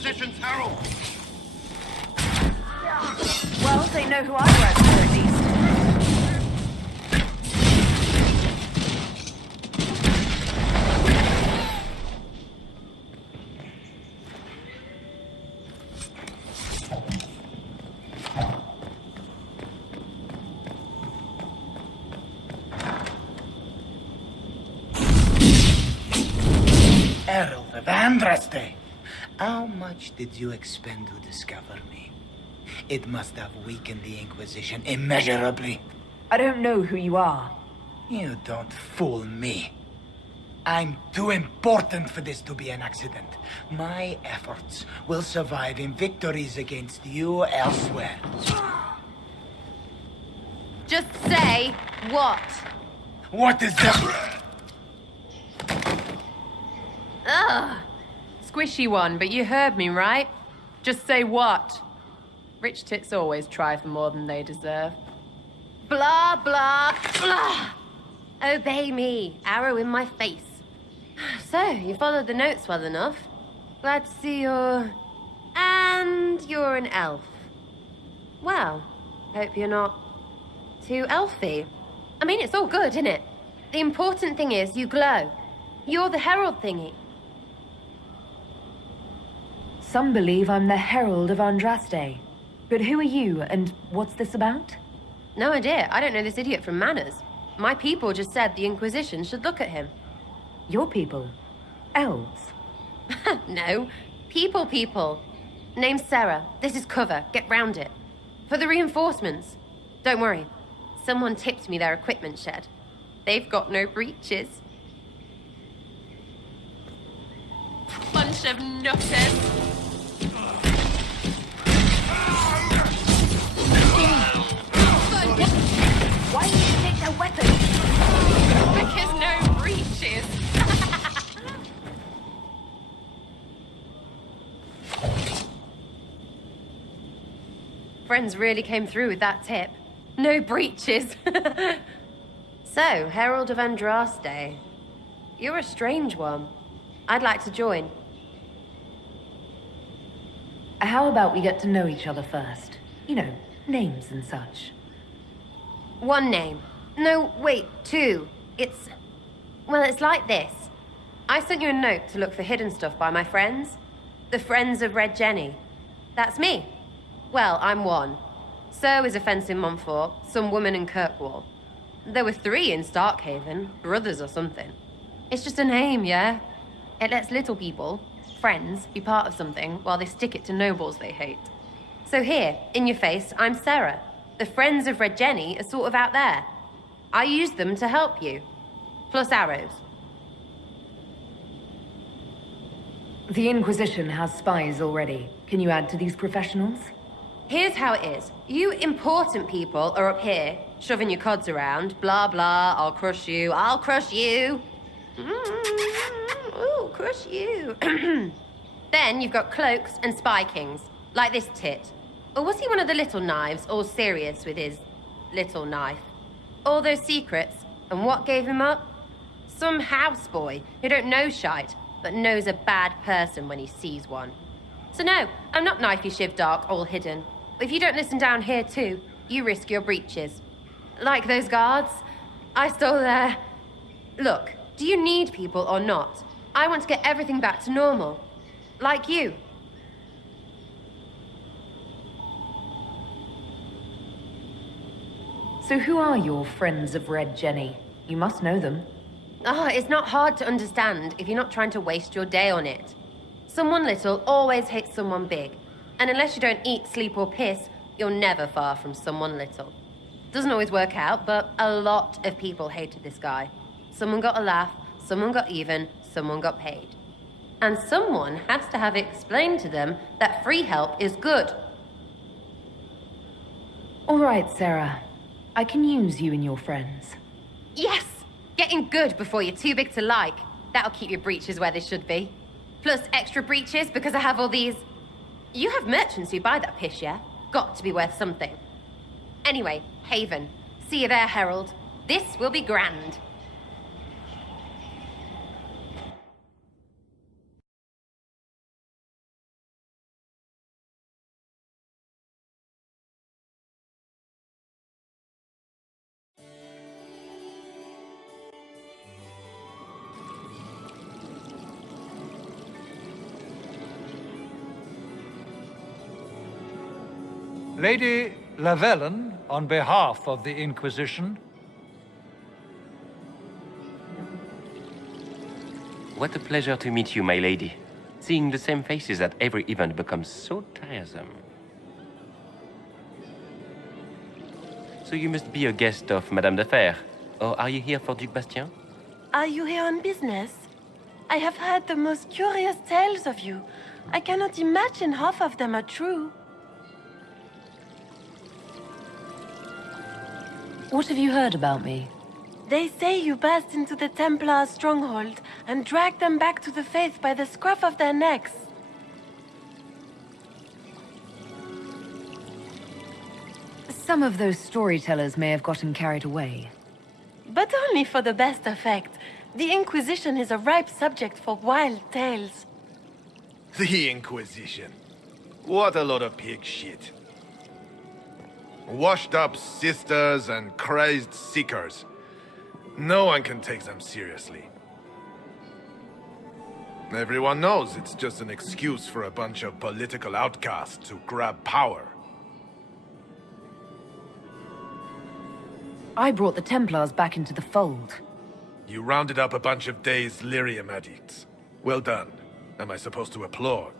Inquisition's herald! Well, they know who I work for, at least. Herald of Andraste! How much did you expend to discover me? It must have weakened the Inquisition immeasurably. I don't know who you are. You don't fool me. I'm too important for this to be an accident. My efforts will survive in victories against you elsewhere. Just say what? What is that? Ugh. Squishy one, but you heard me, right? Just say what? Rich tits always try for more than they deserve. Blah, blah, blah. Obey me. Arrow in my face. So, you followed the notes well enough. Glad to see you're... And you're an elf. Well, hope you're not too elfy. I mean, it's all good, isn't it? The important thing is you glow. You're the herald thingy. Some believe I'm the Herald of Andraste. But who are you, and what's this about? No idea. I don't know this idiot from Manners. My people just said the Inquisition should look at him. Your people? Elves? No. People. Name's Sarah. This is cover. Get round it. For the reinforcements. Don't worry. Someone tipped me their equipment shed. They've got no breaches. Bunch of nutters. Why did you take their weapons? Because no breaches. Friends really came through with that tip. No breaches. So, Herald of Andraste. You're a strange one. I'd like to join. How about we get to know each other first? You know, names and such. One name. No, wait, two. Well, it's like this. I sent you a note to look for hidden stuff by my friends. The Friends of Red Jenny. That's me. Well, I'm one. So is a fence in Montfort, some woman in Kirkwall. There were 3 in Starkhaven, brothers or something. It's just a name, yeah? It lets little people, friends, be part of something while they stick it to nobles they hate. So here, in your face, I'm Sarah. The Friends of Red Jenny are sort of out there. I use them to help you. Plus arrows. The Inquisition has spies already. Can you add to these professionals? Here's how it is. You important people are up here, shoving your cods around. Blah, blah, I'll crush you. Ooh, crush you. Then you've got cloaks and spy kings, like this tit. Or was he one of the little knives, all serious with his little knife? All those secrets, and what gave him up? Some houseboy who don't know shite, but knows a bad person when he sees one. So no, I'm not knifey shiv dark, all hidden. If you don't listen down here too, you risk your breeches. Like those guards, I stole their... Look, do you need people or not? I want to get everything back to normal. Like you. So who are your Friends of Red Jenny? You must know them. It's not hard to understand if you're not trying to waste your day on it. Someone little always hates someone big. And unless you don't eat, sleep, or piss, you're never far from someone little. Doesn't always work out, but a lot of people hated this guy. Someone got a laugh, someone got even, someone got paid. And someone has to have explained to them that free help is good. All right, Sarah. I can use you and your friends. Yes! Getting good before you're too big to like. That'll keep your breeches where they should be. Plus extra breeches because I have all these... You have merchants who buy that piss, yeah? Got to be worth something. Anyway, Haven. See you there, Herald. This will be grand. Lady Lavellan, on behalf of the Inquisition. What a pleasure to meet you, my lady. Seeing the same faces at every event becomes so tiresome. So you must be a guest of Madame de Fer. Or are you here for Duc Bastien? Are you here on business? I have heard the most curious tales of you. I cannot imagine half of them are true. What have you heard about me? They say you burst into the Templar stronghold and dragged them back to the faith by the scruff of their necks. Some of those storytellers may have gotten carried away. But only for the best effect. The Inquisition is a ripe subject for wild tales. The Inquisition. What a lot of pig shit. Washed up sisters and crazed seekers. No one can take them seriously. Everyone knows it's just an excuse for a bunch of political outcasts to grab power. I brought the Templars back into the fold. You rounded up a bunch of dazed lyrium addicts. Well done. Am I supposed to applaud?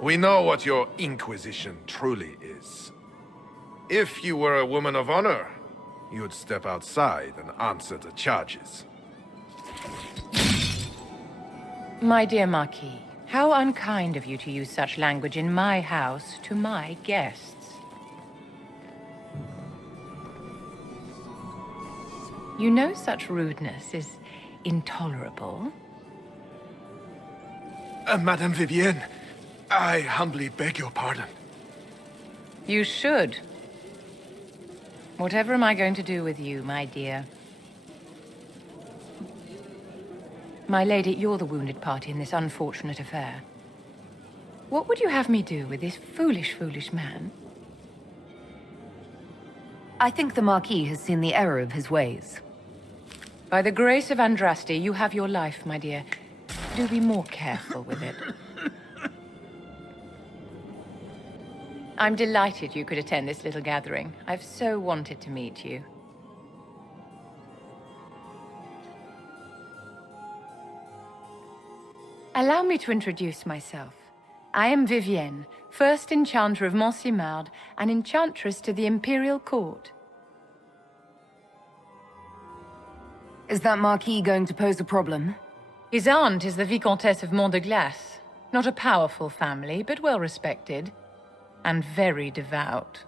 We know what your Inquisition truly is. If you were a woman of honor, you'd step outside and answer the charges. My dear Marquis, how unkind of you to use such language in my house to my guests. You know such rudeness is intolerable. Madame Vivienne, I humbly beg your pardon. You should. Whatever am I going to do with you, my dear? My lady, you're the wounded party in this unfortunate affair. What would you have me do with this foolish, foolish man? I think the Marquis has seen the error of his ways. By the grace of Andraste, you have your life, my dear. Do be more careful with it. I'm delighted you could attend this little gathering. I've so wanted to meet you. Allow me to introduce myself. I am Vivienne, first Enchanter of Montsimard and Enchantress to the Imperial Court. Is that Marquis going to pose a problem? His aunt is the Vicomtesse of Mont de Glace. Not a powerful family, but well respected. And very devout.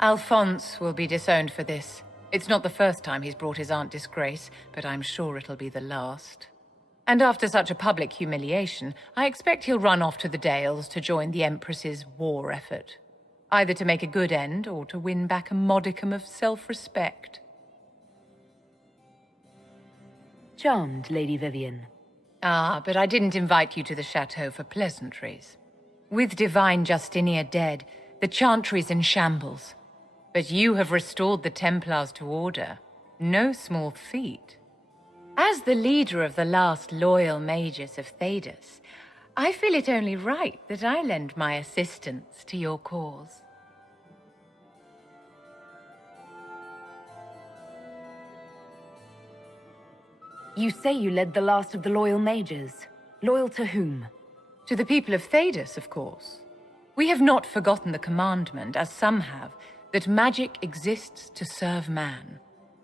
Alphonse will be disowned for this. It's not the first time he's brought his aunt disgrace, but I'm sure it'll be the last. And after such a public humiliation, I expect he'll run off to the Dales to join the Empress's war effort. Either to make a good end, or to win back a modicum of self-respect. Charmed, Lady Vivienne. Ah, but I didn't invite you to the chateau for pleasantries. With Divine Justinia dead, the Chantry's in shambles. But you have restored the Templars to order. No small feat. As the leader of the last loyal mages of Thedas, I feel it only right that I lend my assistance to your cause. You say you led the last of the loyal mages. Loyal to whom? To the people of Thedas, of course. We have not forgotten the commandment, as some have, that magic exists to serve man.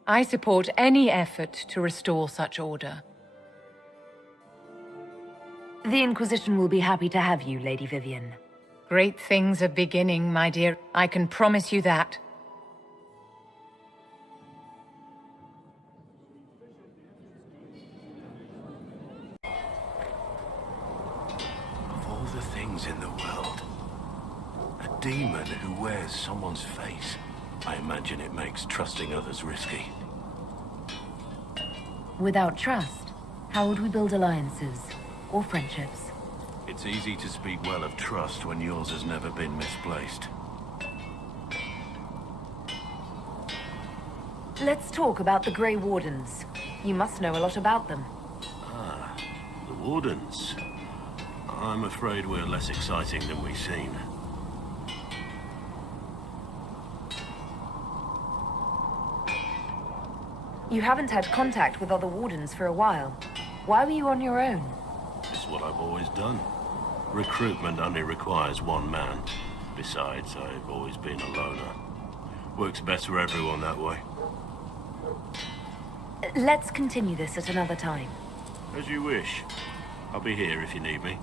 I support any effort to restore such order. The Inquisition will be happy to have you, Lady Vivienne. Great things are beginning, my dear. I can promise you that. Of all the things in the world, a demon who wears someone's face. I imagine it makes trusting others risky. Without trust, how would we build alliances or friendships? It's easy to speak well of trust when yours has never been misplaced. Let's talk about the Grey Wardens. You must know a lot about them. Ah, the Wardens. I'm afraid we're less exciting than we seem. You haven't had contact with other wardens for a while. Why were you on your own? It's what I've always done. Recruitment only requires one man. Besides, I've always been a loner. Works best for everyone that way. Let's continue this at another time. As you wish. I'll be here if you need me.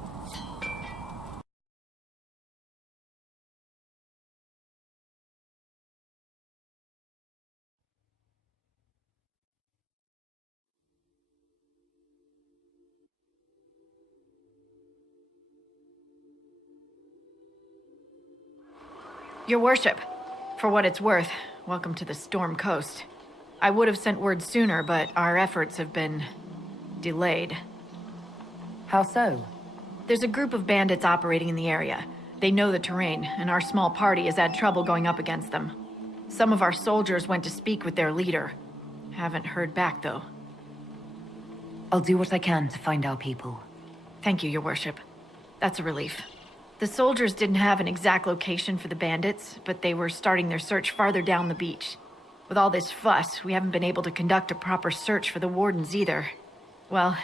Your worship, for what it's worth, welcome to the Storm Coast. I would have sent word sooner, but our efforts have been delayed. How so? There's a group of bandits operating in the area. They know the terrain, and our small party has had trouble going up against them. Some of our soldiers went to speak with their leader. Haven't heard back, though. I'll do what I can to find our people. Thank you, your worship. That's a relief. The soldiers didn't have an exact location for the bandits, but they were starting their search farther down the beach. With all this fuss, we haven't been able to conduct a proper search for the wardens either. Well,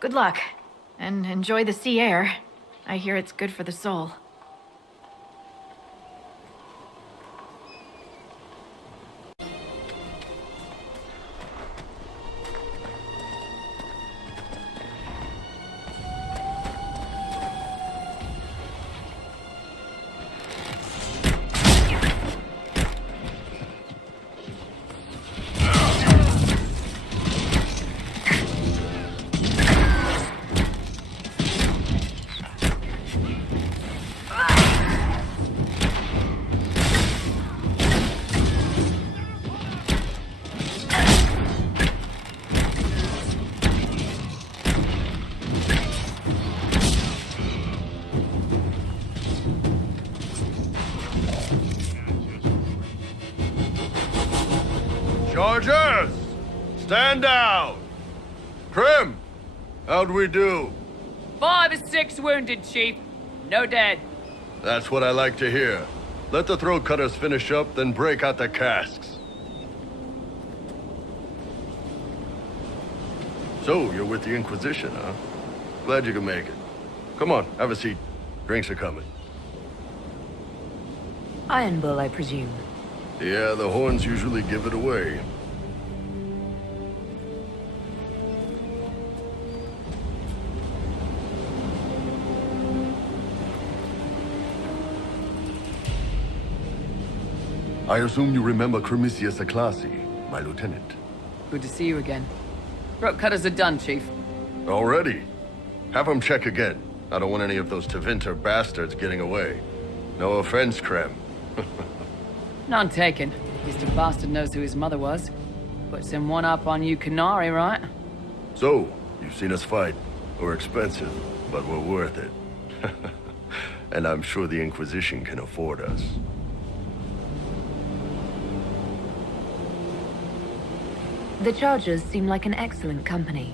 good luck, and enjoy the sea air. I hear it's good for the soul. Chargers! Stand down! Krim! How'd we do? 5 or 6 wounded, Chief. No dead. That's what I like to hear. Let the throat cutters finish up, then break out the casks. So, you're with the Inquisition, huh? Glad you could make it. Come on, have a seat. Drinks are coming. Iron Bull, I presume. Yeah, the horns usually give it away. I assume you remember Cremisius Aclassi, my lieutenant. Good to see you again. Throat cutters are done, Chief. Already? Have them check again. I don't want any of those Tevinter bastards getting away. No offense, Krem. None taken. At least a bastard knows who his mother was. Puts him one up on you Qunari, right? So, you've seen us fight. We're expensive, but we're worth it. And I'm sure the Inquisition can afford us. The Chargers seem like an excellent company.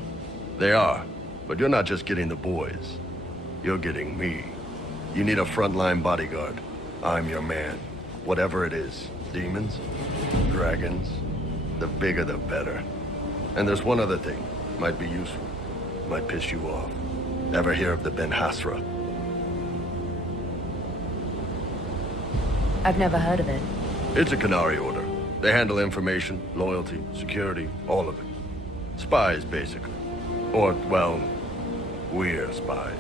They are, but you're not just getting the boys. You're getting me. You need a frontline bodyguard. I'm your man. Whatever it is. Demons? Dragons? The bigger the better. And there's one other thing. Might be useful. Might piss you off. Ever hear of the Ben Hasra? I've never heard of it. It's a Qunari order. They handle information, loyalty, security, all of it. Spies, basically. Or, well, we're spies.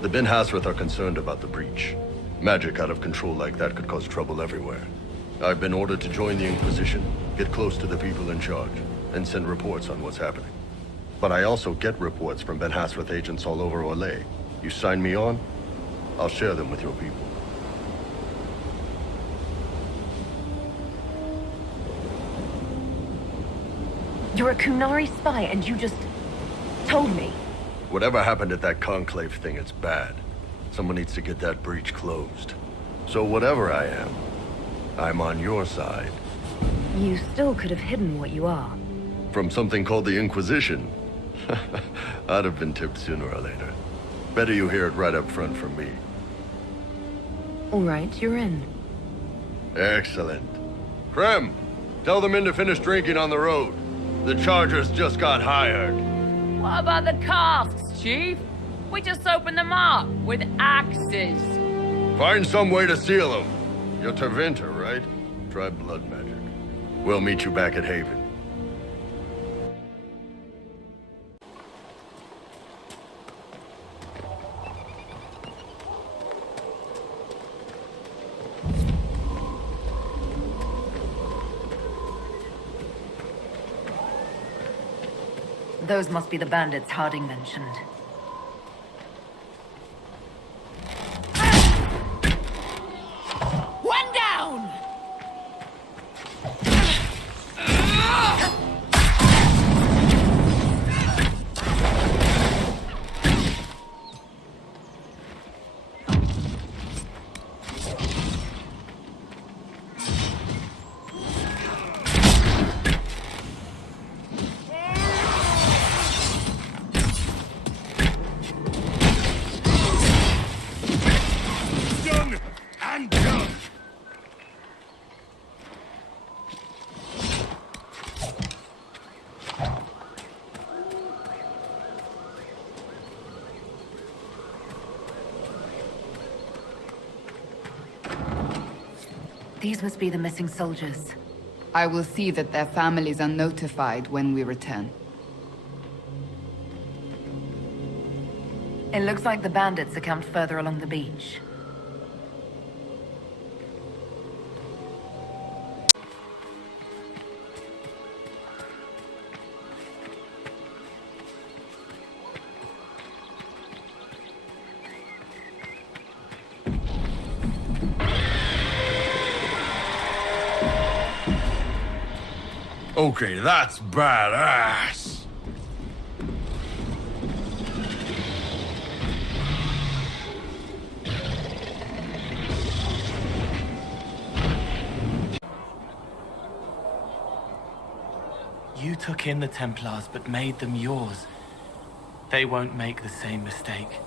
The Ben Hasrath are concerned about the breach. Magic out of control like that could cause trouble everywhere. I've been ordered to join the Inquisition, get close to the people in charge, and send reports on what's happening. But I also get reports from Ben Hasrath agents all over Orlais. You sign me on, I'll share them with your people. You're a Qunari spy and you just told me. Whatever happened at that conclave thing, it's bad. Someone needs to get that breach closed. So whatever I am, I'm on your side. You still could have hidden what you are. From something called the Inquisition? I'd have been tipped sooner or later. Better you hear it right up front from me. All right, you're in. Excellent. Krem, tell the men to finish drinking on the road. The Chargers just got hired. What about the casks, Chief? We just opened them up with axes. Find some way to seal them. You're Tervinter, right? Try blood magic. We'll meet you back at Haven. Those must be the bandits Harding mentioned. One down! These must be the missing soldiers. I will see that their families are notified when we return. It looks like the bandits are camped further along the beach. Okay, that's badass. You took in the Templars, but made them yours. They won't make the same mistake.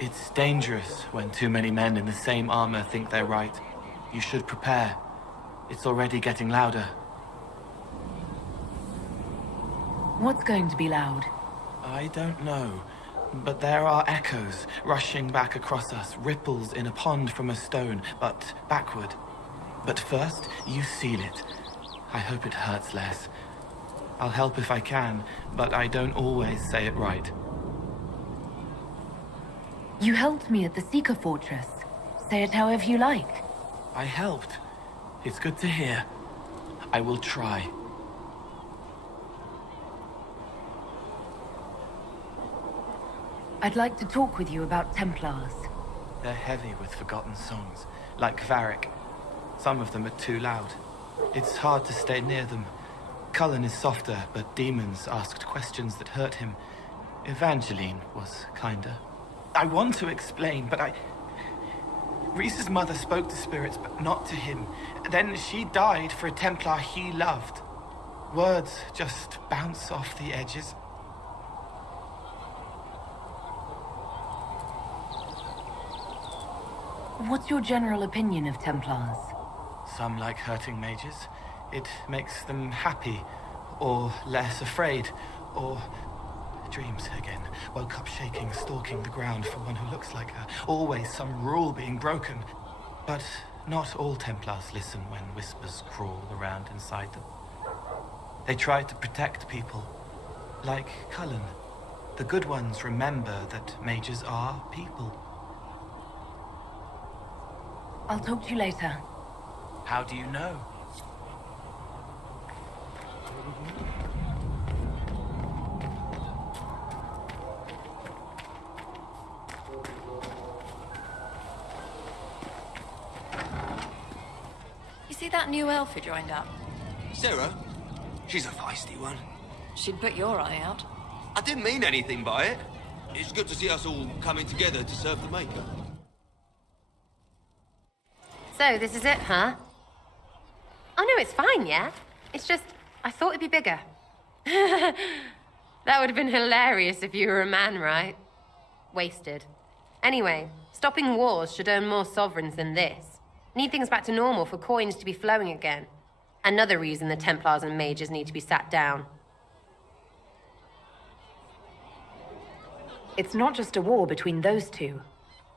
It's dangerous when too many men in the same armor think they're right. You should prepare. It's already getting louder. What's going to be loud? I don't know, but there are echoes rushing back across us, ripples in a pond from a stone, but backward. But first, you seal it. I hope it hurts less. I'll help if I can, but I don't always say it right. You helped me at the Seeker Fortress. Say it however you like. I helped. It's good to hear. I will try. I'd like to talk with you about Templars. They're heavy with forgotten songs, like Varric. Some of them are too loud. It's hard to stay near them. Cullen is softer, but demons asked questions that hurt him. Evangeline was kinder. I want to explain, but Rhys's mother spoke to spirits, but not to him. Then she died for a Templar he loved. Words just bounce off the edges. What's your general opinion of Templars? Some like hurting mages. It makes them happy, or less afraid, or dreams again. Woke up shaking, stalking the ground for one who looks like her. Always some rule being broken. But not all Templars listen when whispers crawl around inside them. They try to protect people, like Cullen. The good ones remember that mages are people. I'll talk to you later. How do you know? You see that new elf who joined up? Sarah? She's a feisty one. She'd put your eye out. I didn't mean anything by it. It's good to see us all coming together to serve the Maker. So, this is it, huh? Oh no, it's fine, yeah? It's just, I thought it'd be bigger. That would have been hilarious if you were a man, right? Wasted. Anyway, stopping wars should earn more sovereigns than this. Need things back to normal for coins to be flowing again. Another reason the Templars and mages need to be sat down. It's not just a war between those two.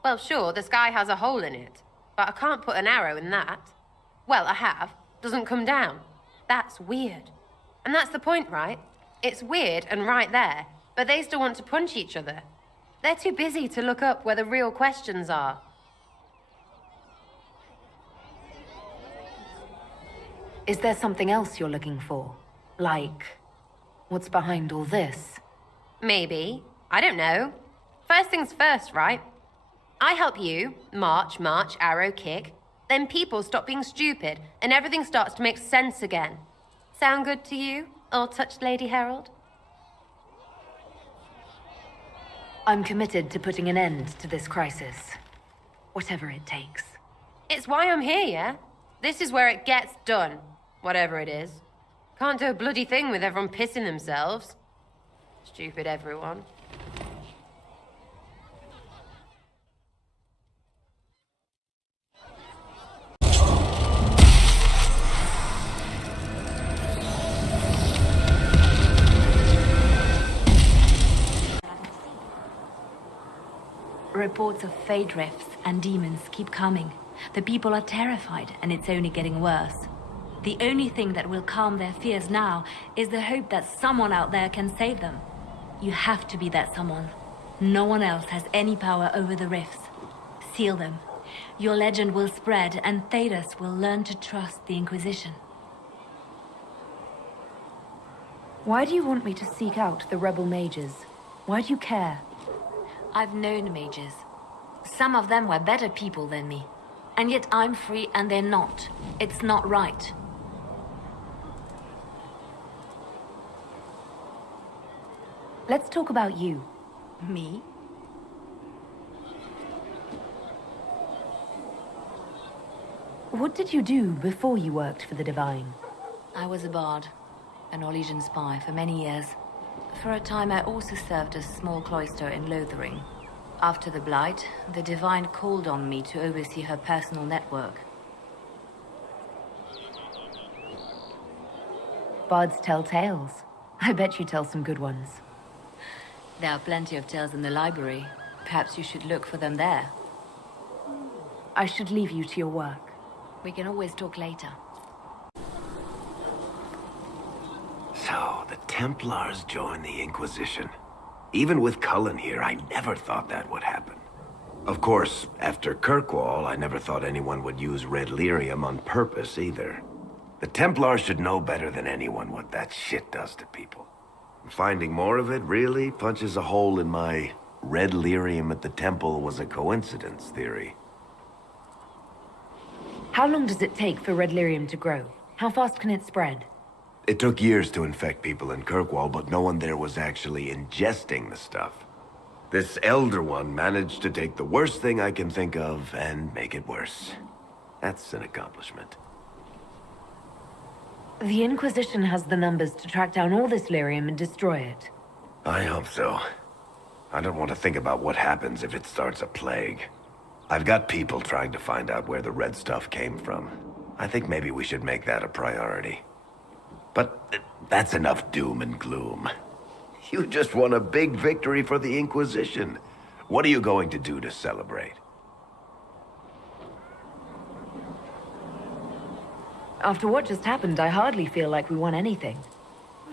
Well, sure, the sky has a hole in it. But I can't put an arrow in that. Well, I have. Doesn't come down. That's weird. And that's the point, right? It's weird and right there, but they still want to punch each other. They're too busy to look up where the real questions are. Is there something else you're looking for? Like, what's behind all this? Maybe. I don't know. First things first, right? I help you, march, arrow, kick. Then people stop being stupid, and everything starts to make sense again. Sound good to you, all-touched Lady Herald? I'm committed to putting an end to this crisis. Whatever it takes. It's why I'm here, yeah? This is where it gets done. Whatever it is. Can't do a bloody thing with everyone pissing themselves. Stupid everyone. Reports of fade rifts and demons keep coming. The people are terrified, and it's only getting worse. The only thing that will calm their fears now is the hope that someone out there can save them. You have to be that someone. No one else has any power over the rifts. Seal them. Your legend will spread, and Thedas will learn to trust the Inquisition. Why do you want me to seek out the rebel mages? Why do you care? I've known mages. Some of them were better people than me. And yet I'm free and they're not. It's not right. Let's talk about you. Me? What did you do before you worked for the Divine? I was a bard, an Orlesian spy for many years. For a time I also served a small cloister in Lothering. After the Blight, the Divine called on me to oversee her personal network. Bards tell tales. I bet you tell some good ones. There are plenty of tales in the library. Perhaps you should look for them there. I should leave you to your work. We can always talk later. So, the Templars joined the Inquisition. Even with Cullen here, I never thought that would happen. Of course, after Kirkwall, I never thought anyone would use red lyrium on purpose either. The Templars should know better than anyone what that shit does to people. Finding more of it really punches a hole in my red lyrium at the temple was a coincidence theory. How long does it take for red lyrium to grow? How fast can it spread? It took years to infect people in Kirkwall, but no one there was actually ingesting the stuff. This Elder One managed to take the worst thing I can think of and make it worse. That's an accomplishment. The Inquisition has the numbers to track down all this lyrium and destroy it. I hope so. I don't want to think about what happens if it starts a plague. I've got people trying to find out where the red stuff came from. I think maybe we should make that a priority. But that's enough doom and gloom. You just won a big victory for the Inquisition. What are you going to do to celebrate? After what just happened, I hardly feel like we won anything.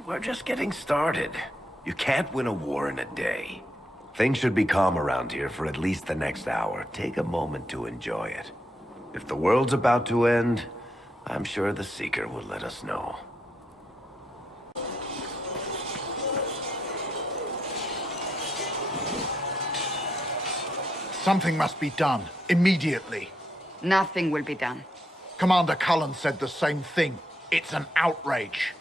We're just getting started. You can't win a war in a day. Things should be calm around here for at least the next hour. Take a moment to enjoy it. If the world's about to end, I'm sure the Seeker will let us know. Something must be done, immediately. Nothing will be done. Commander Cullen said the same thing. It's an outrage.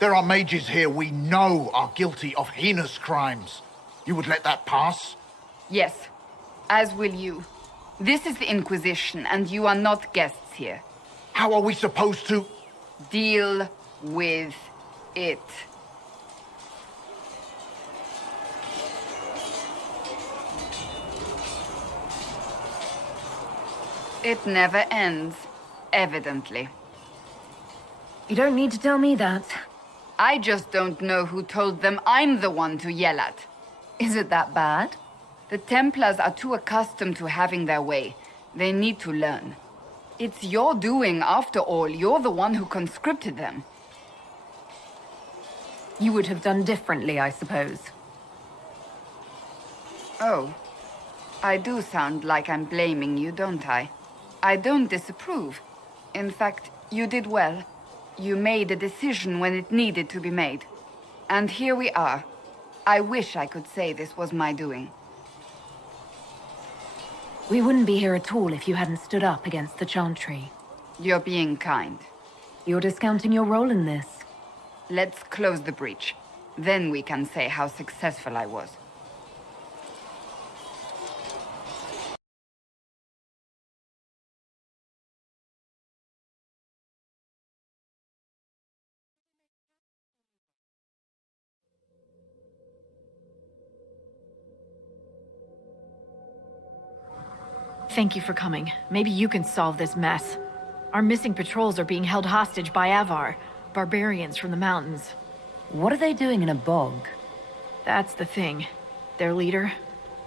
There are mages here we know are guilty of heinous crimes. You would let that pass? Yes, as will you. This is the Inquisition, and you are not guests here. How are we supposed to... Deal with it. It never ends, evidently. You don't need to tell me that. I just don't know who told them I'm the one to yell at. Is it that bad? The Templars are too accustomed to having their way. They need to learn. It's your doing, after all. You're the one who conscripted them. You would have done differently, I suppose. Oh. I do sound like I'm blaming you, don't I? I don't disapprove. In fact, you did well. You made a decision when it needed to be made. And here we are. I wish I could say this was my doing. We wouldn't be here at all if you hadn't stood up against the Chantry. You're being kind. You're discounting your role in this. Let's close the breach. Then we can say how successful I was. Thank you for coming. Maybe you can solve this mess. Our missing patrols are being held hostage by Avar, barbarians from the mountains. What are they doing in a bog? That's the thing. Their leader,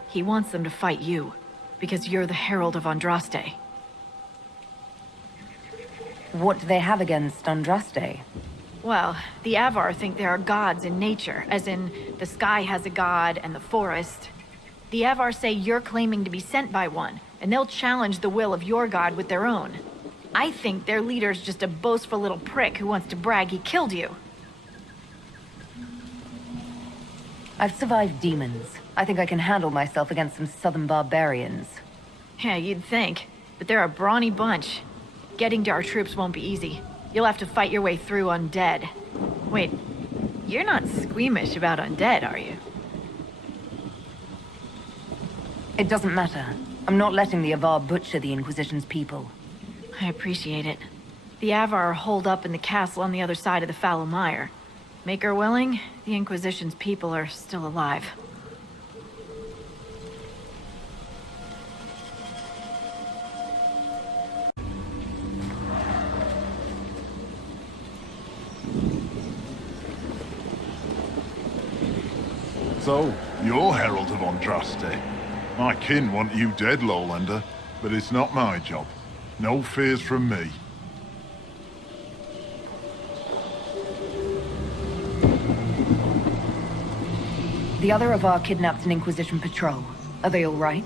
he wants them to fight you, because you're the Herald of Andraste. What do they have against Andraste? Well, the Avar think there are gods in nature, as in the sky has a god and the forest. The Avar say you're claiming to be sent by one, and they'll challenge the will of your god with their own. I think their leader's just a boastful little prick who wants to brag he killed you. I've survived demons. I think I can handle myself against some southern barbarians. Yeah, you'd think. But they're a brawny bunch. Getting to our troops won't be easy. You'll have to fight your way through undead. Wait, you're not squeamish about undead, are you? It doesn't matter. I'm not letting the Avar butcher the Inquisition's people. I appreciate it. The Avar are holed up in the castle on the other side of the Fallow Mire. Make her willing, the Inquisition's people are still alive. So, you're Herald of Andraste. My kin want you dead, Lowlander, but it's not my job. No fears from me. The other Avar kidnapped an Inquisition patrol. Are they all right?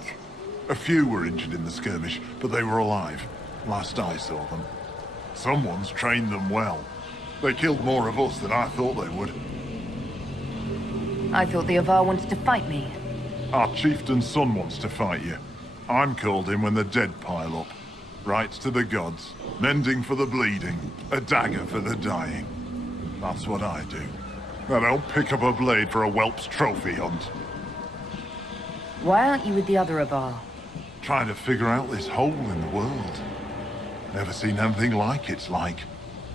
A few were injured in the skirmish, but they were alive. Last I saw them. Someone's trained them well. They killed more of us than I thought they would. I thought the Avar wanted to fight me. Our chieftain's son wants to fight you. I'm called in when the dead pile up. Rites to the gods, mending for the bleeding, a dagger for the dying. That's what I do. I don't pick up a blade for a whelp's trophy hunt. Why aren't you with the other Avar? Trying to figure out this hole in the world. Never seen anything like it's like.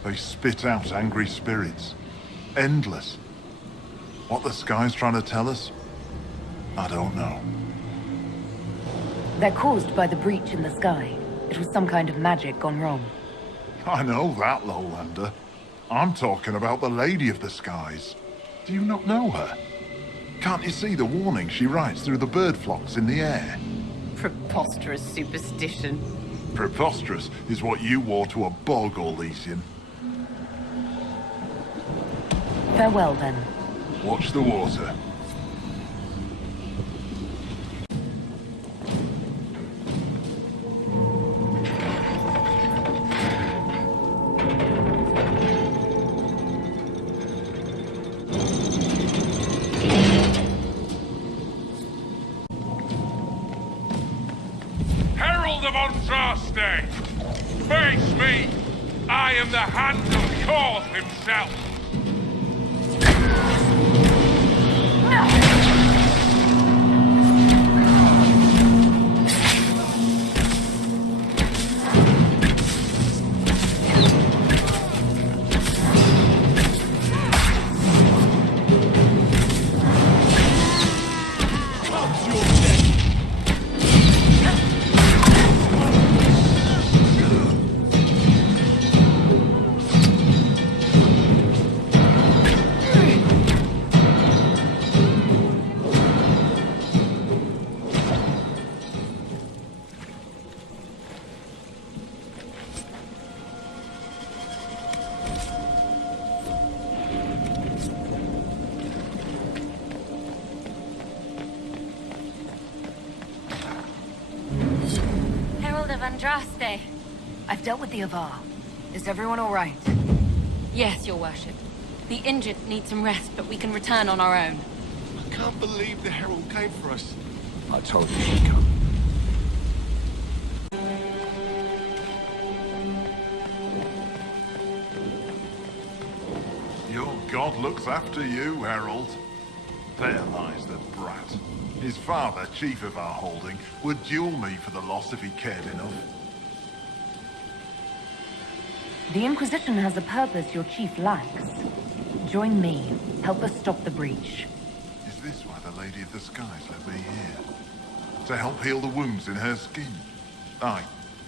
They spit out angry spirits. Endless. What the sky's trying to tell us? I don't know. They're caused by the breach in the sky. It was some kind of magic gone wrong. I know that, Lowlander. I'm talking about the Lady of the Skies. Do you not know her? Can't you see the warning she writes through the bird flocks in the air? Preposterous superstition. Preposterous is what you wore to a bog, Orlesian. Farewell, then. Watch the water. Herald of Andraste! Face me! I am the Hand of Korth himself! Andraste. I've dealt with the Avar. Is everyone all right? Yes, your worship. The injured need some rest, but we can return on our own. I can't believe the Herald came for us. I told you she'd come. Your god looks after you, Herald. There lies the brat. His father, chief of our holding, would duel me for the loss if he cared enough. The Inquisition has a purpose your chief lacks. Join me. Help us stop the breach. Is this why the Lady of the Skies led me here? To help heal the wounds in her skin? Aye,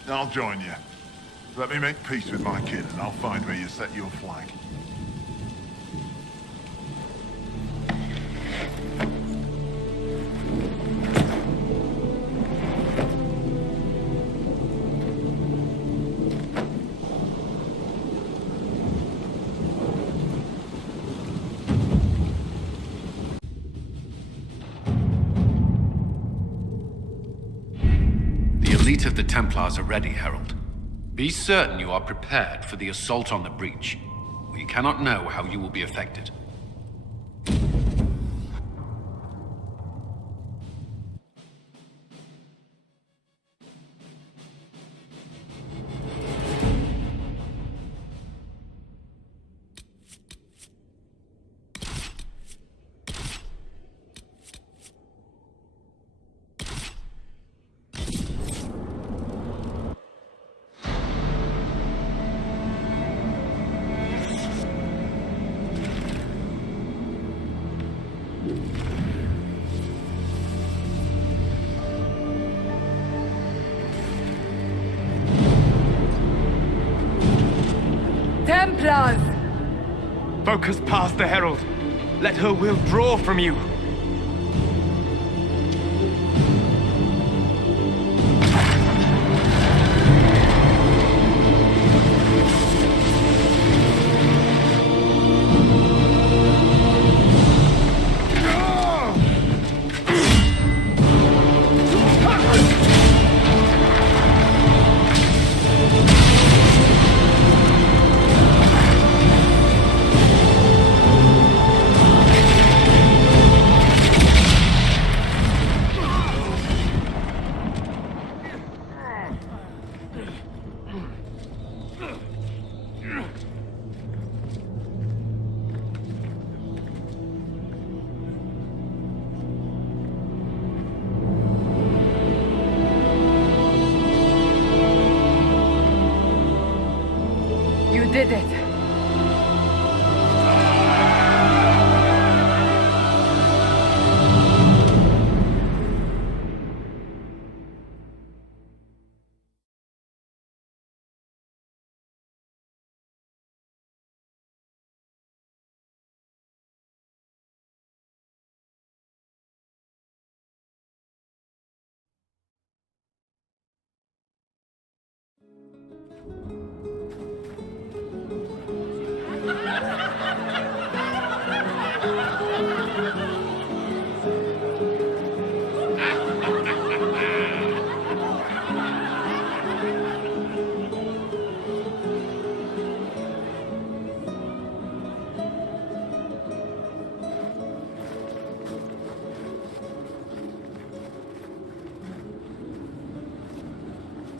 I'll join you. Let me make peace with my kid and I'll find where you set your flag. The elite of the Templars are ready, Herald. Be certain you are prepared for the assault on the breach. We cannot know how you will be affected. Templars! Focus past the Herald. Let her will draw from you. You did it.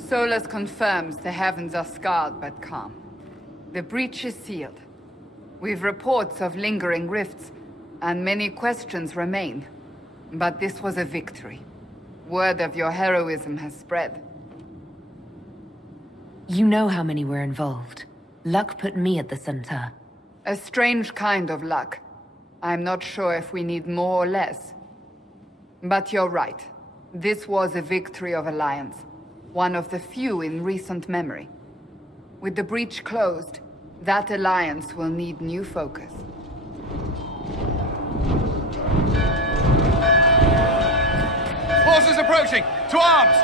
Solus confirms the heavens are scarred but calm. The breach is sealed. We've reports of lingering rifts, and many questions remain. But this was a victory. Word of your heroism has spread. You know how many were involved. Luck put me at the center. A strange kind of luck. I'm not sure if we need more or less. But you're right. This was a victory of Alliance. One of the few in recent memory. With the breach closed, that alliance will need new focus. Forces approaching! To arms!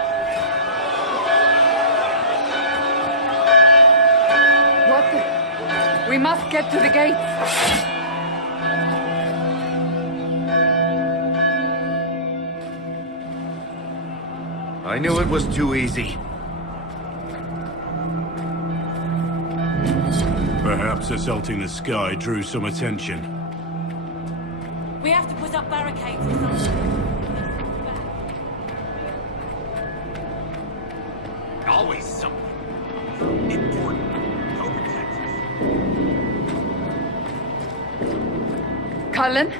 What the... We must get to the gates! I knew it was too easy. Perhaps assaulting the sky drew some attention. We have to put up barricades or something. Always something important. Go protect us. Cullen?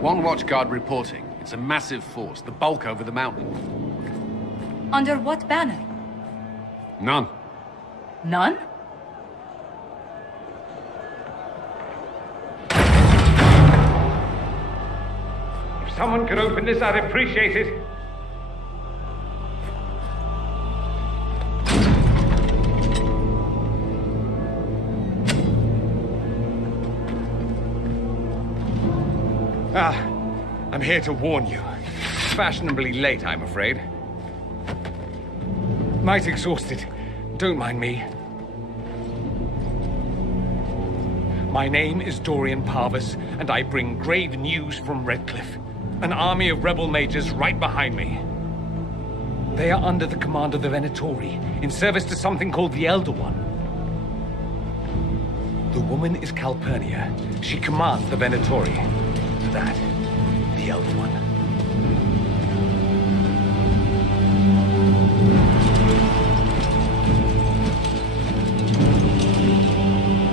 One watchguard reporting. It's a massive force, the bulk over the mountain. Under what banner? None. None? If someone could open this, I'd appreciate it. I'm here to warn you. Fashionably late, I'm afraid. Might exhausted. Don't mind me. My name is Dorian Parvis, and I bring grave news from Redcliffe. An army of rebel mages right behind me. They are under the command of the Venatori, in service to something called the Elder One. The woman is Calpurnia. She commands the Venatori. That, the Elder One.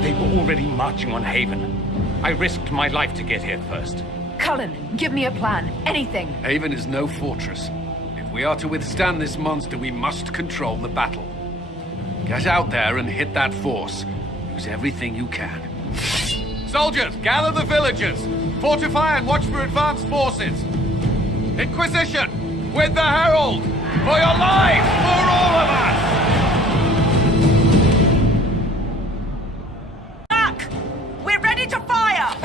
They were already marching on Haven. I risked my life to get here first. Cullen, give me a plan. Anything. Haven is no fortress. If we are to withstand this monster, we must control the battle. Get out there and hit that force. Use everything you can. Soldiers, gather the villagers! Fortify and watch for advanced forces! Inquisition! With the Herald! For your lives! For all of us! Back! We're ready to fire!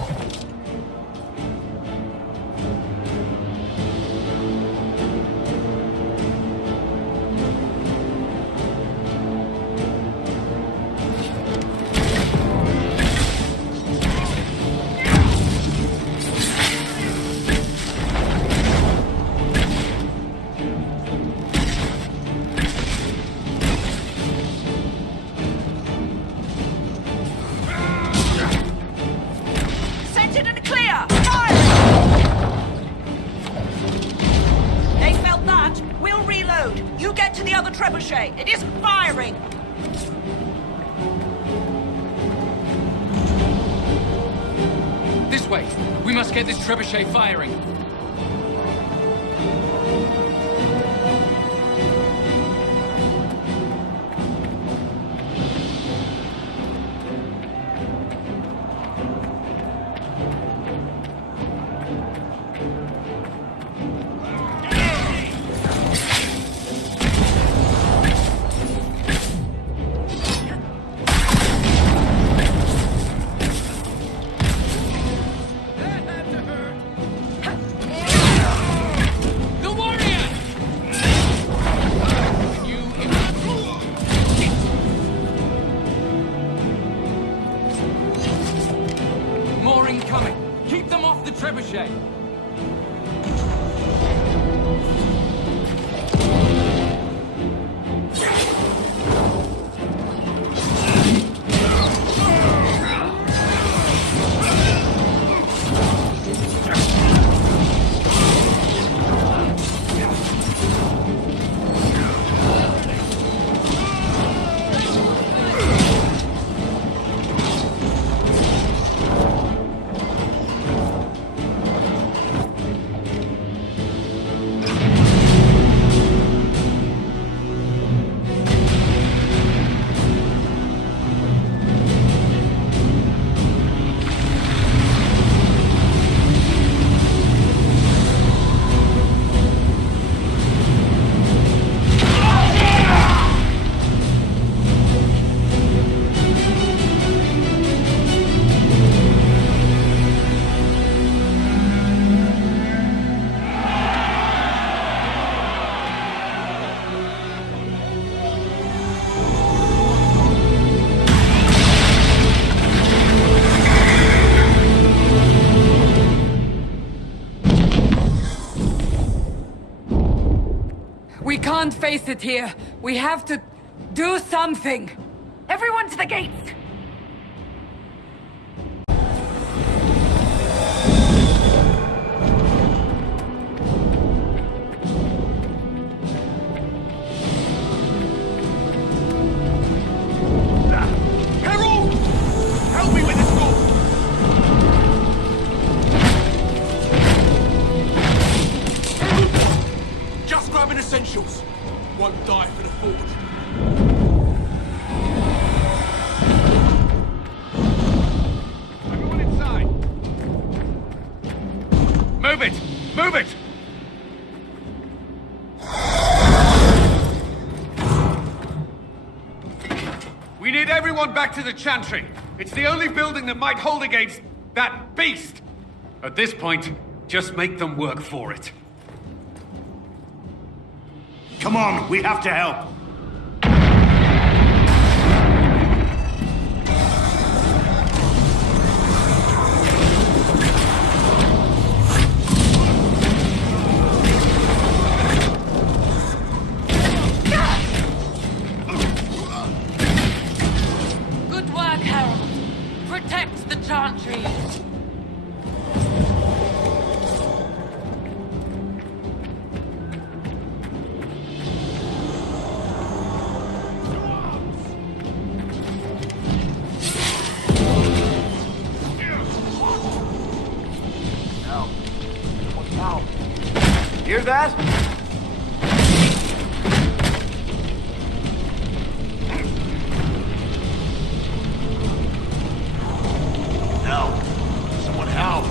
Trebuchet! It isn't firing! This way! We must get this trebuchet firing! We can't face it here. We have to do something. Everyone to the gates! essentials. Won't die for the forge. Everyone inside! Move it! Move it! We need everyone back to the Chantry. It's the only building that might hold against that beast. At this point, just make them work for it. Come on, we have to help. Good work, Harold. Protect the Chantry. Hear that? Help! Someone help!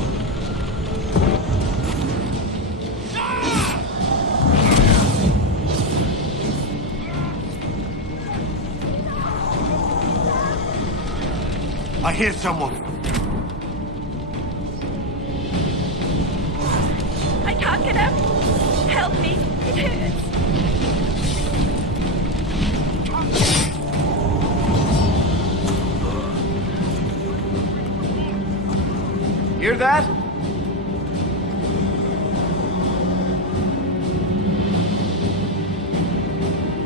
I hear someone. I can't get out. Help me. It hurts. Hear that?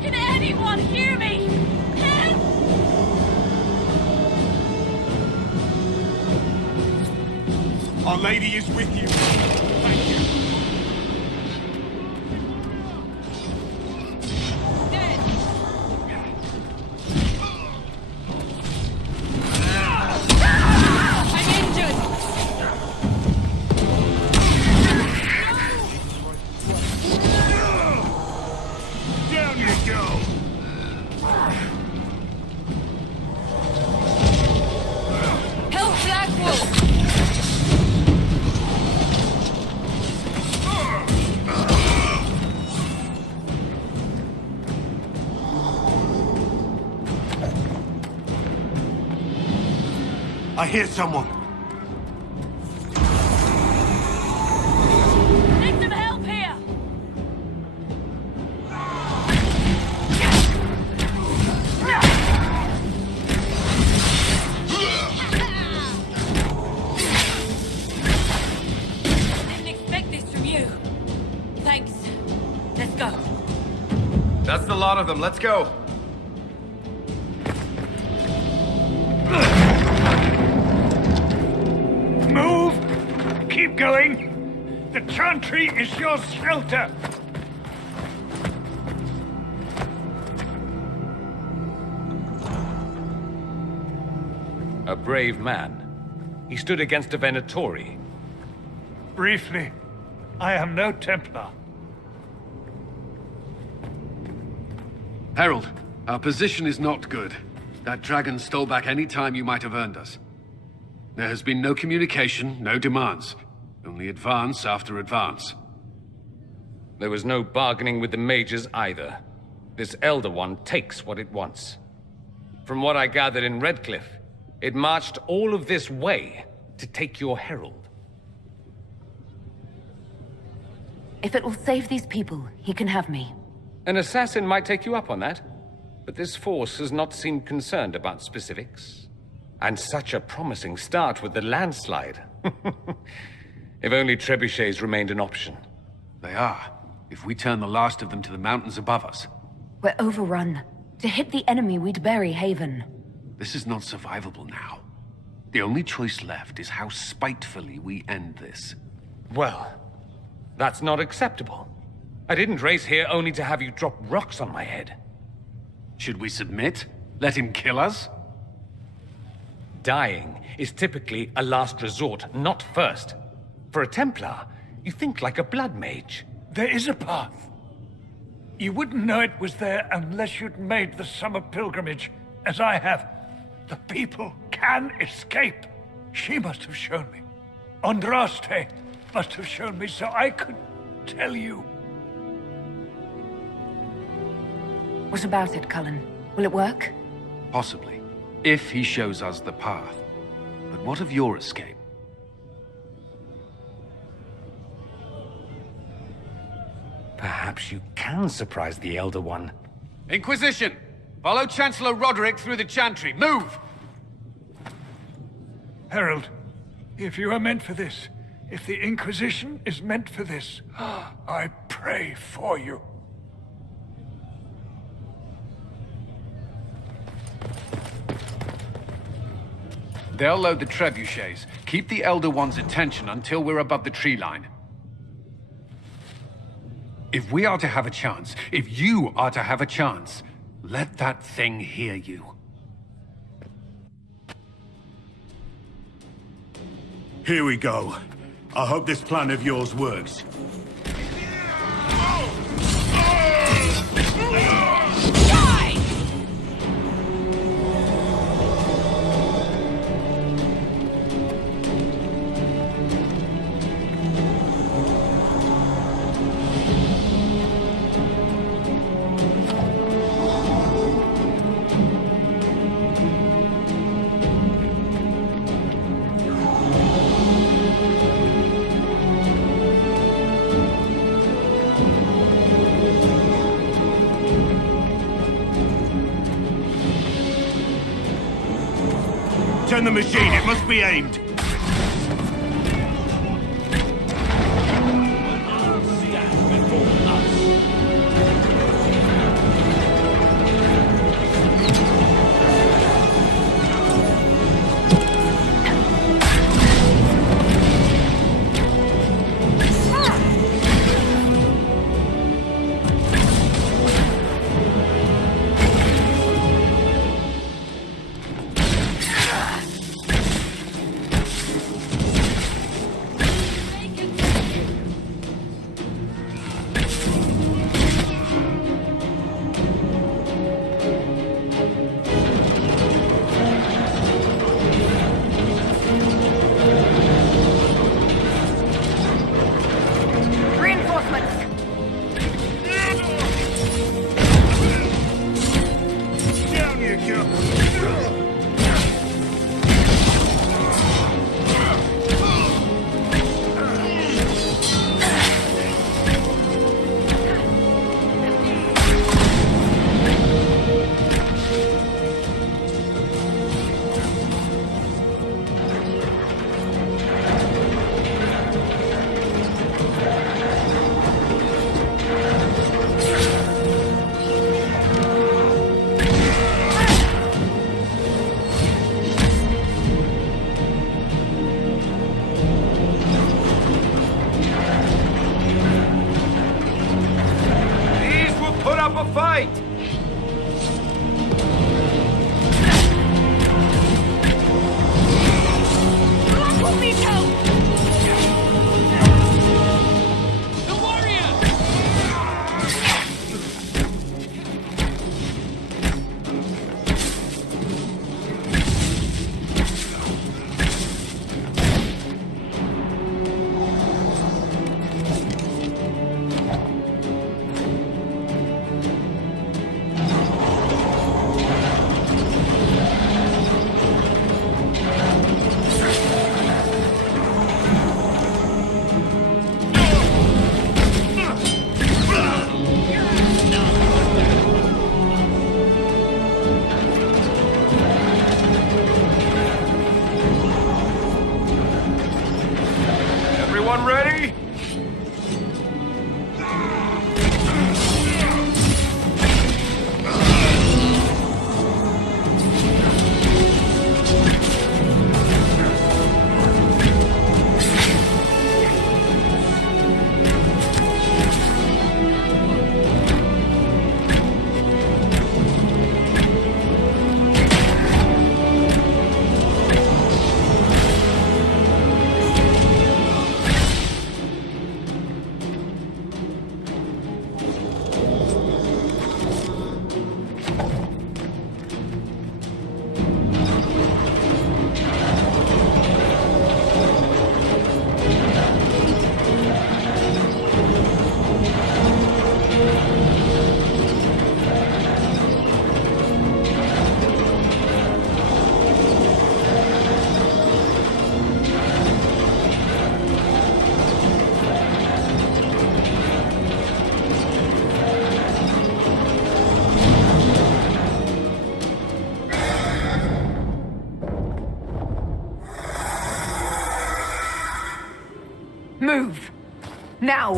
Can anyone hear me? Help! Our Lady is with you. Thank you. I'm injured. Down you go! Help Blackwolf! I hear someone. Need some help here. Didn't expect this from you. Thanks. Let's go. That's the lot of them. Let's go. Move! Keep going! The Chantry is your shelter! A brave man. He stood against a Venatori. Briefly, I am no Templar. Herald, our position is not good. That dragon stole back any time you might have earned us. There has been no communication, no demands. Only advance after advance. There was no bargaining with the mages either. This Elder One takes what it wants. From what I gathered in Redcliffe, it marched all of this way to take your herald. If it will save these people, he can have me. An assassin might take you up on that, but this force has not seemed concerned about specifics. And such a promising start with the landslide. If only trebuchets remained an option. They are, if we turn the last of them to the mountains above us. We're overrun. To hit the enemy, we'd bury Haven. This is not survivable now. The only choice left is how spitefully we end this. Well, that's not acceptable. I didn't race here only to have you drop rocks on my head. Should we submit? Let him kill us? Dying is typically a last resort, not first. For a Templar, you think like a blood mage. There is a path. You wouldn't know it was there unless you'd made the summer pilgrimage, as I have. The people can escape. She must have shown me. Andraste must have shown me so I could tell you. What about it, Cullen? Will it work? Possibly, if he shows us the path. But what of your escape? Perhaps you can surprise the Elder One. Inquisition! Follow Chancellor Roderick through the Chantry. Move! Herald, if you are meant for this, if the Inquisition is meant for this, I pray for you. They'll load the trebuchets. Keep the Elder One's attention until we're above the tree line. If we are to have a chance, if you are to have a chance, let that thing hear you. Here we go. I hope this plan of yours works. Turn the machine, it must be aimed. Now!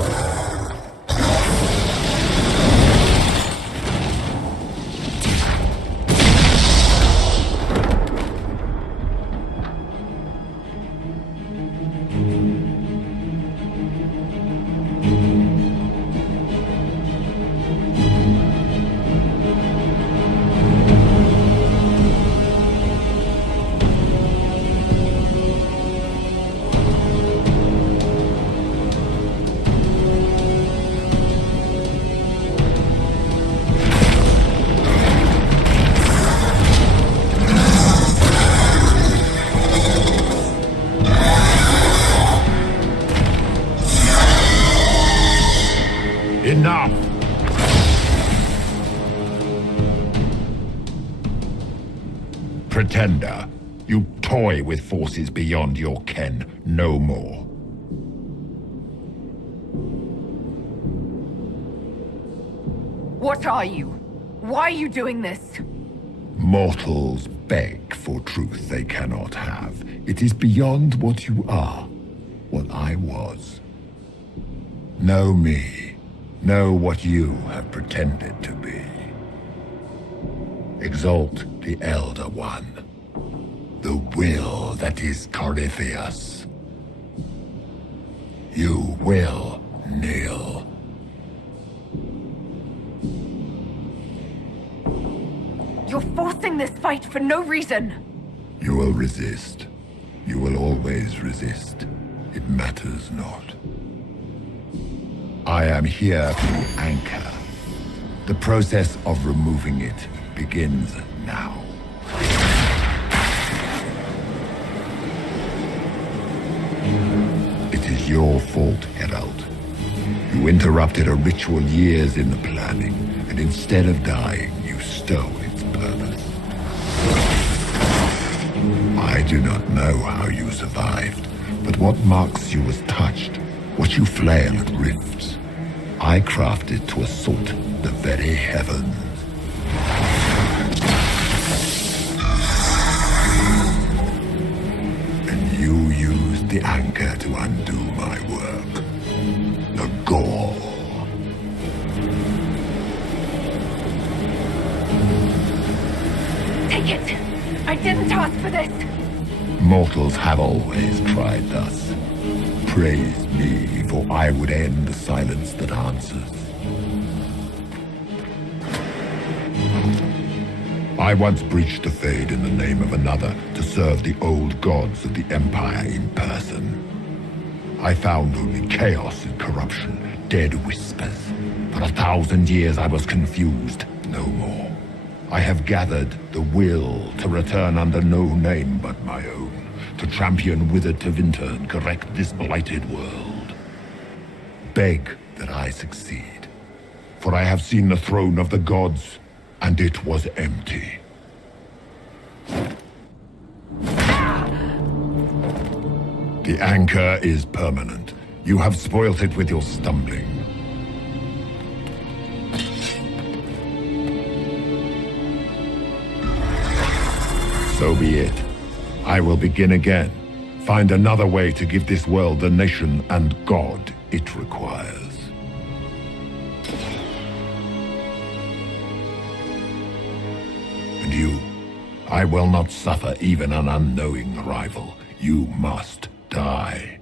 Enough! Pretender, you toy with forces beyond your ken no more. What are you? Why are you doing this? Mortals beg for truth they cannot have. It is beyond what you are, what I was. Know me. Know what you have pretended to be. Exalt the Elder One. The will that is Corypheus. You will kneel. You're forcing this fight for no reason. You will resist. You will always resist. It matters not. I am here to anchor. The process of removing it begins now. It is your fault, Herald. You interrupted a ritual years in the planning, and instead of dying, you stole its purpose. I do not know how you survived, but what marks you as touched, what you flail at rifts, I crafted to assault the very heavens. And you used the anchor to undo my work. The gore. Take it! I didn't ask for this! Mortals have always tried thus. Praise me, for I would end the silence that answers. I once breached the Fade in the name of another to serve the old gods of the Empire in person. I found only chaos and corruption, dead whispers. For 1,000 years I was confused, no more. I have gathered the will to return under no name but my own, to champion Withered Tevinter and correct this blighted world. Beg that I succeed, for I have seen the throne of the gods, and it was empty. The anchor is permanent. You have spoilt it with your stumbling. So be it. I will begin again. Find another way to give this world the nation and God it requires. And you, I will not suffer even an unknowing rival. You must die.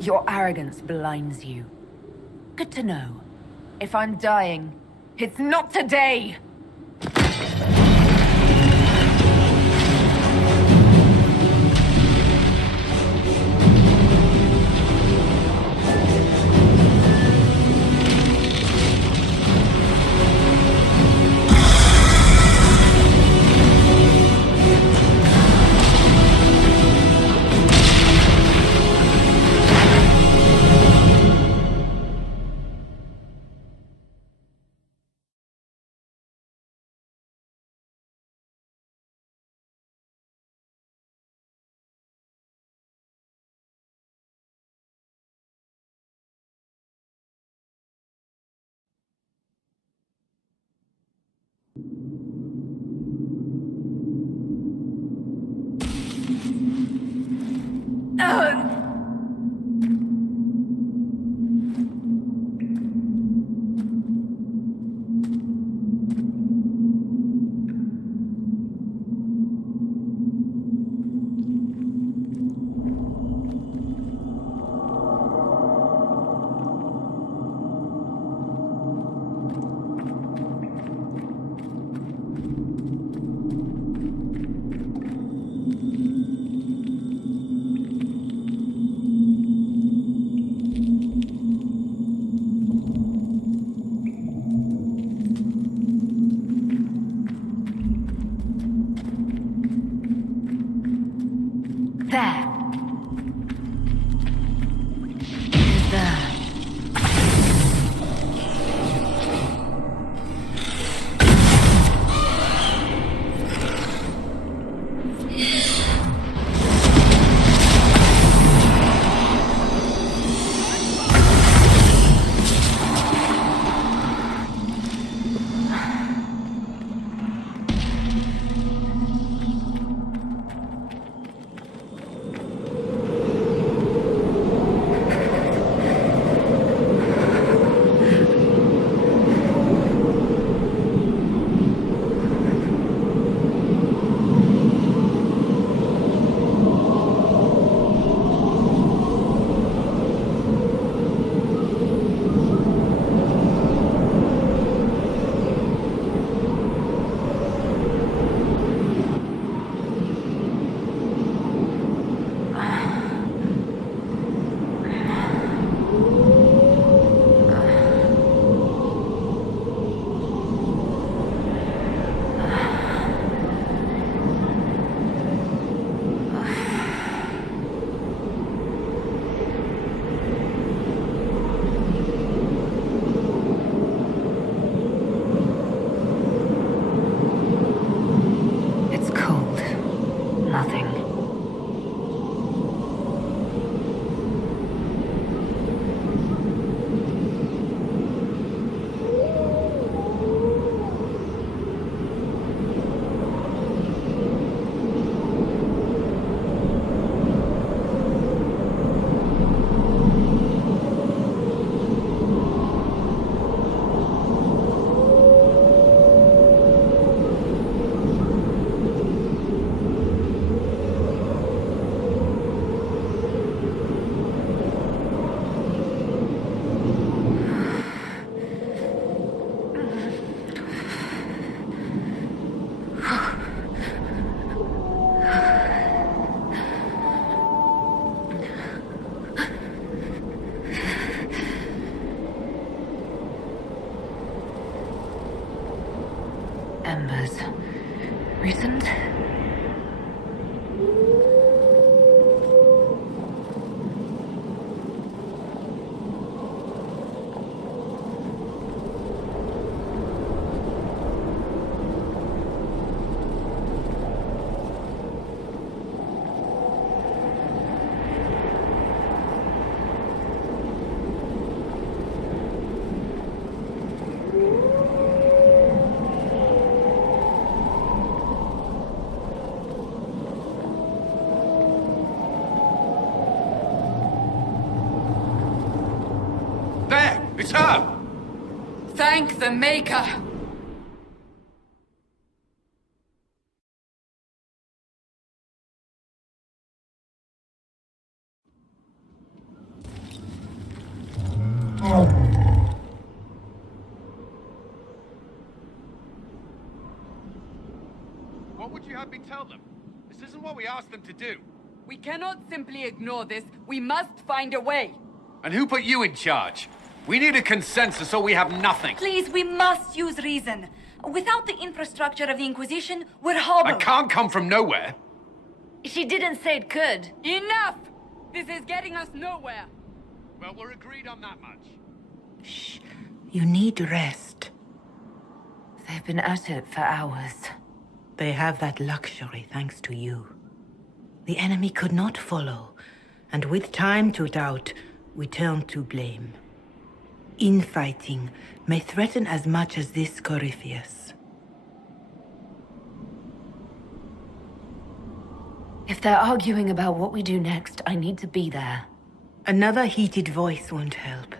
Your arrogance blinds you. Good to know. If I'm dying, it's not today! Embers. Recent? It's her! Thank the Maker! What would you have me tell them? This isn't what we asked them to do. We cannot simply ignore this. We must find a way. And who put you in charge? We need a consensus or we have nothing. Please, we must use reason. Without the infrastructure of the Inquisition, we're hobbled. I can't come from nowhere. She didn't say it could. Enough! This is getting us nowhere. Well, we're agreed on that much. Shh. You need rest. They've been at it for hours. They have that luxury thanks to you. The enemy could not follow, and with time to doubt, we turn to blame. Infighting may threaten as much as this Corypheus. If they're arguing about what we do next, I need to be there. Another heated voice won't help.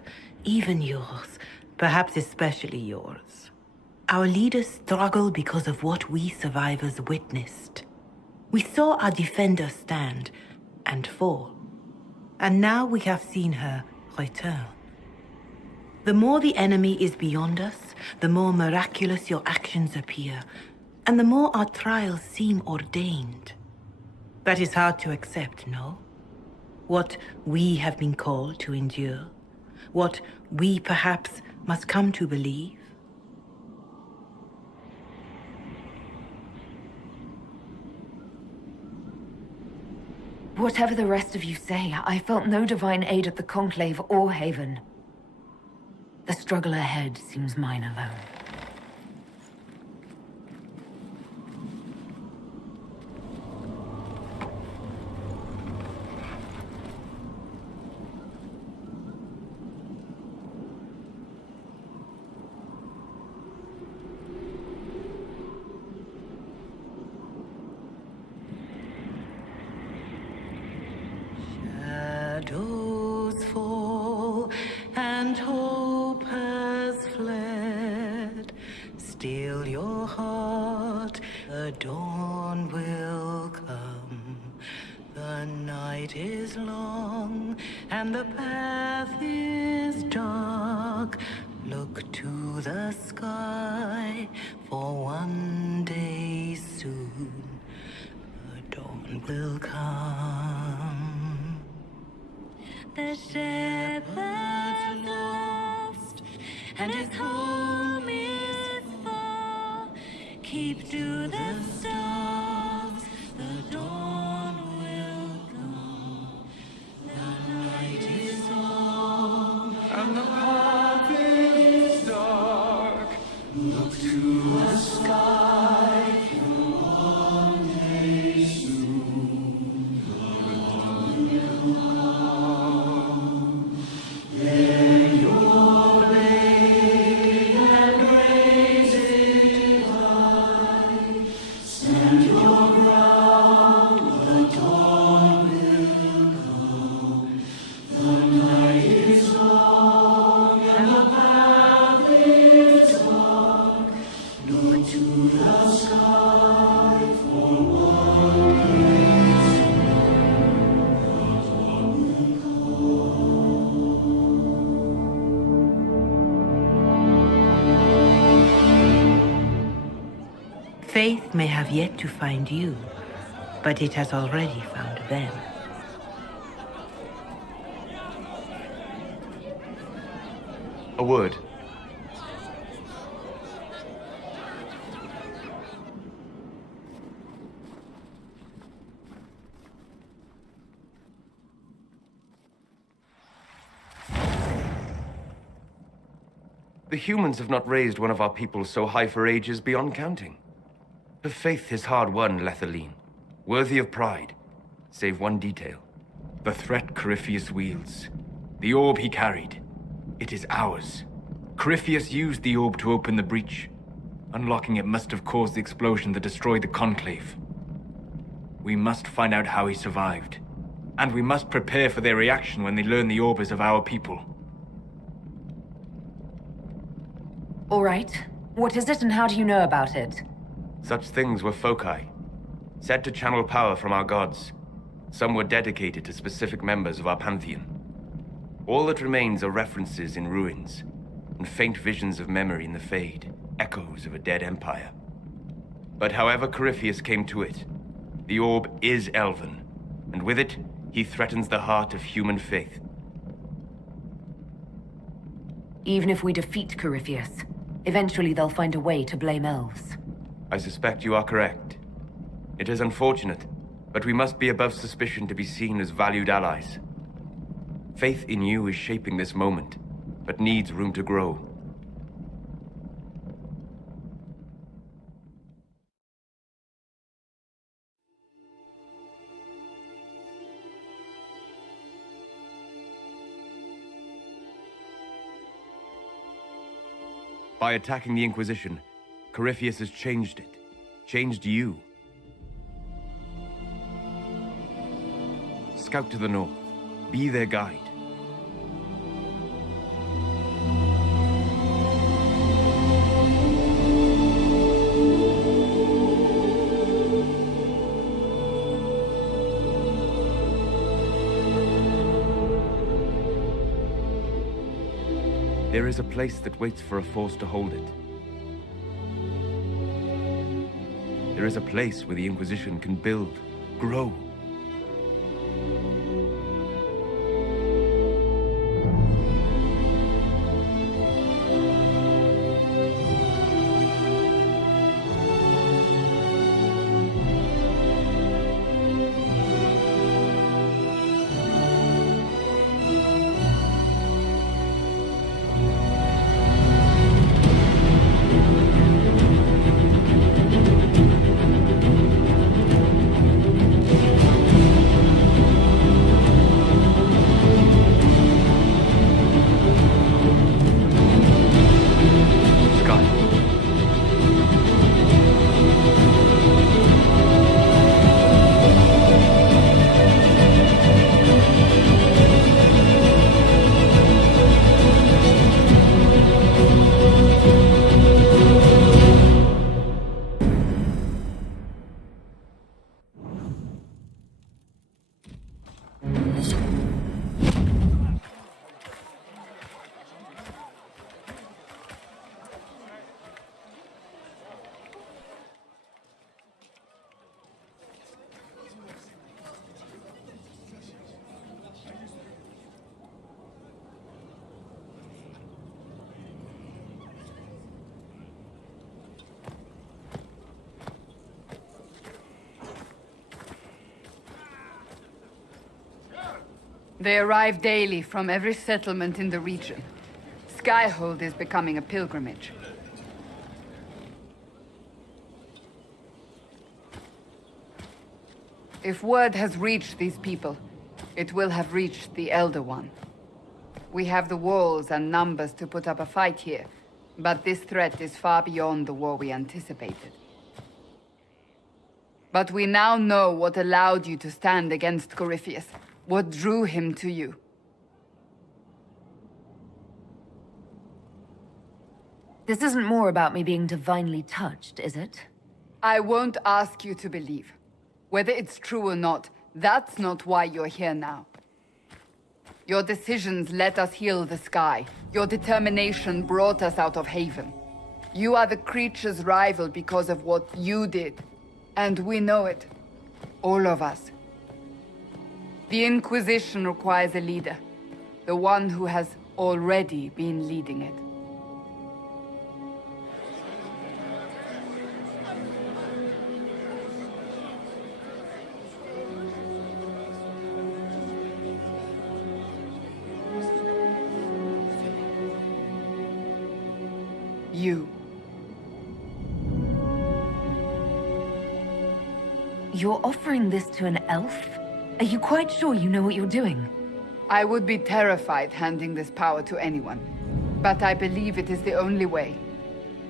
Even yours. Perhaps especially yours. Our leaders struggle because of what we survivors witnessed. We saw our defender stand and fall. And now we have seen her return. The more the enemy is beyond us, the more miraculous your actions appear, and the more our trials seem ordained. That is hard to accept, no? What we have been called to endure, what we perhaps must come to believe. Whatever the rest of you say, I felt no divine aid at the Conclave or Haven. The struggle ahead seems mine alone. Shadows fall and hope has fled. Still your heart, the dawn will come. The night is long and the path is dark. Look to the sky, for one day soon the dawn will come. The shepherd's lost, and his home is far. Keep to the stars, the dawn will come. The night is long, And the path is dark. Look to the sky, for one day soon the dawn will come. Lay your blade and raise it high. Stand your ground, the dawn will come. The night is long and the path is dark. Look to the sky, for one day soon the dawn will Faith may have yet to find you, but it has already found them. A word. The humans have not raised one of our people so high for ages beyond counting. Her faith is hard won, Lethaline, worthy of pride, save one detail. The threat Corypheus wields. The orb he carried. It is ours. Corypheus used the orb to open the breach. Unlocking it must have caused the explosion that destroyed the Conclave. We must find out how he survived. And we must prepare for their reaction when they learn the orb is of our people. All right. What is it and how do you know about it? Such things were foci, said to channel power from our gods. Some were dedicated to specific members of our pantheon. All that remains are references in ruins, and faint visions of memory in the Fade, echoes of a dead empire. But however Corypheus came to it, the orb is elven, and with it, he threatens the heart of human faith. Even if we defeat Corypheus, eventually they'll find a way to blame elves. I suspect you are correct. It is unfortunate, but we must be above suspicion to be seen as valued allies. Faith in you is shaping this moment, but needs room to grow. By attacking the Inquisition, Corypheus has changed it. Changed you. out to the north. Be their guide. There is a place that waits for a force to hold it. There is a place where the Inquisition can build, grow. They arrive daily from every settlement in the region. Skyhold is becoming a pilgrimage. If word has reached these people, it will have reached the Elder One. We have the walls and numbers to put up a fight here, but this threat is far beyond the war we anticipated. But we now know what allowed you to stand against Corypheus. What drew him to you? This isn't more about me being divinely touched, is it? I won't ask you to believe. Whether it's true or not, that's not why you're here now. Your decisions let us heal the sky. Your determination brought us out of Haven. You are the creature's rival because of what you did. And we know it. All of us. The Inquisition requires a leader. The one who has already been leading it. You. You're offering this to an elf? Are you quite sure you know what you're doing? I would be terrified handing this power to anyone, but I believe it is the only way.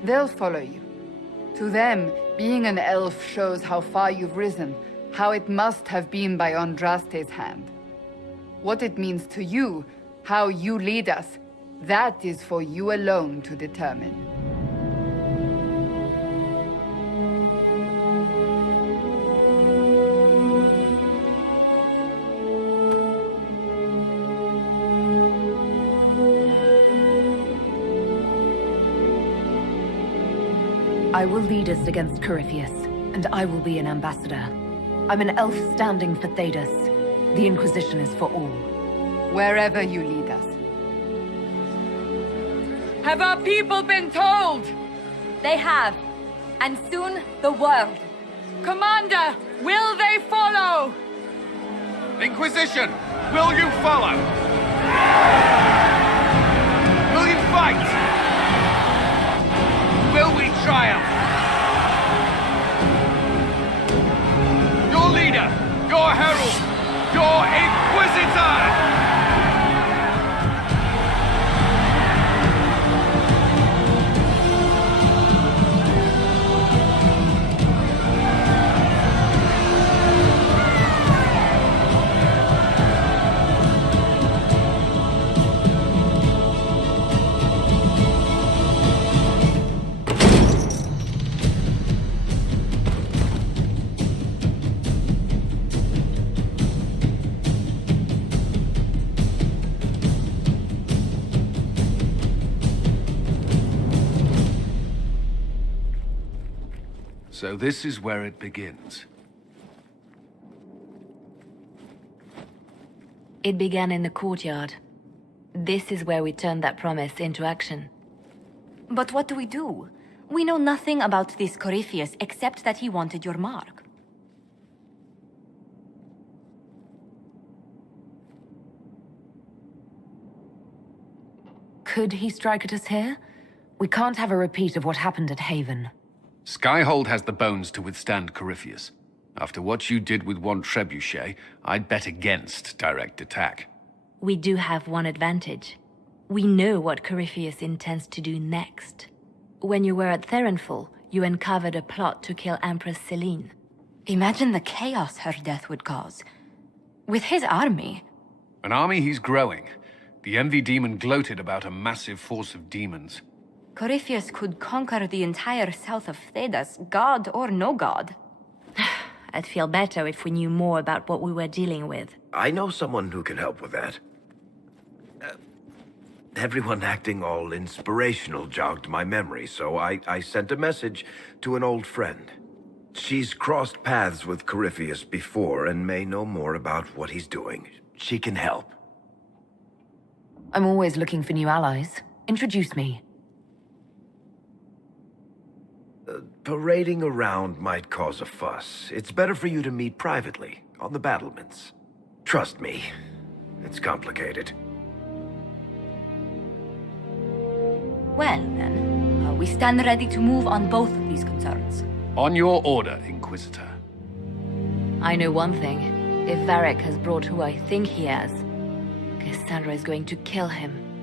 They'll follow you. To them, being an elf shows how far you've risen, how it must have been by Andraste's hand. What it means to you, how you lead us, that is for you alone to determine. I will lead us against Corypheus, and I will be an ambassador. I'm an elf standing for Thedas. The Inquisition is for all. Wherever you lead us. Have our people been told? They have. And soon, the world. Commander, will they follow? Inquisition, will you follow? Will you fight? Will we triumph? Your leader, your herald, your Inquisitor! So this is where it begins. It began in the courtyard. This is where we turned that promise into action. But what do we do? We know nothing about this Corypheus except that he wanted your mark. Could he strike at us here? We can't have a repeat of what happened at Haven. Skyhold has the bones to withstand Corypheus. After what you did with one trebuchet, I'd bet against direct attack. We do have one advantage. We know what Corypheus intends to do next. When you were at Therenfall, you uncovered a plot to kill Empress Selene. Imagine the chaos her death would cause. With his army. An army he's growing. The Envy Demon gloated about a massive force of demons. Corypheus could conquer the entire south of Thedas, god or no god. I'd feel better if we knew more about what we were dealing with. I know someone who can help with that. Everyone acting all inspirational jogged my memory, so I sent a message to an old friend. She's crossed paths with Corypheus before and may know more about what he's doing. She can help. I'm always looking for new allies. Introduce me. Parading around might cause a fuss. It's better for you to meet privately, on the battlements. Trust me, it's complicated. Well, then, we stand ready to move on both of these concerns. On your order, Inquisitor. I know one thing. If Varric has brought who I think he has, Cassandra is going to kill him.